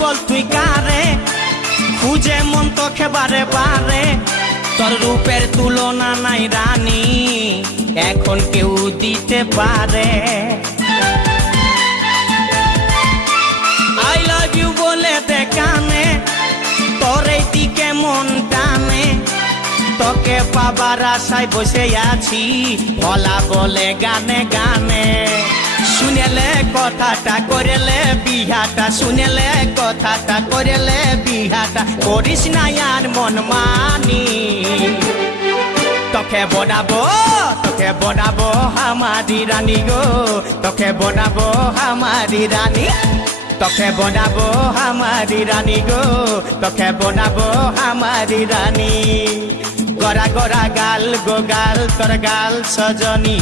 বল তুই কারে খুঁজে মন তোকে বারে বারে তোর রূপের তুলনা নাই রানী এখন কেউ দিতে পারে আই লাভ ইউ বলে দে কানে তোর এই দিকে মন টানে তোকে পাবার আশায় বসে আছি ভোলা বলে গানে গানে শুনেলে কথাটা করেলে বিহাটা শুনেলে কথাটা করেলে বিহাটা করিস না আর মন মানি তোকে বনাবো আমারি রানী গো তোকে বনাবো আমারি রানী তোকে বনাবো আমারি রানী গো তোকে বনাবো আমারি রানী গড়া গড়া গাল গো গাল তোর গাল সজনী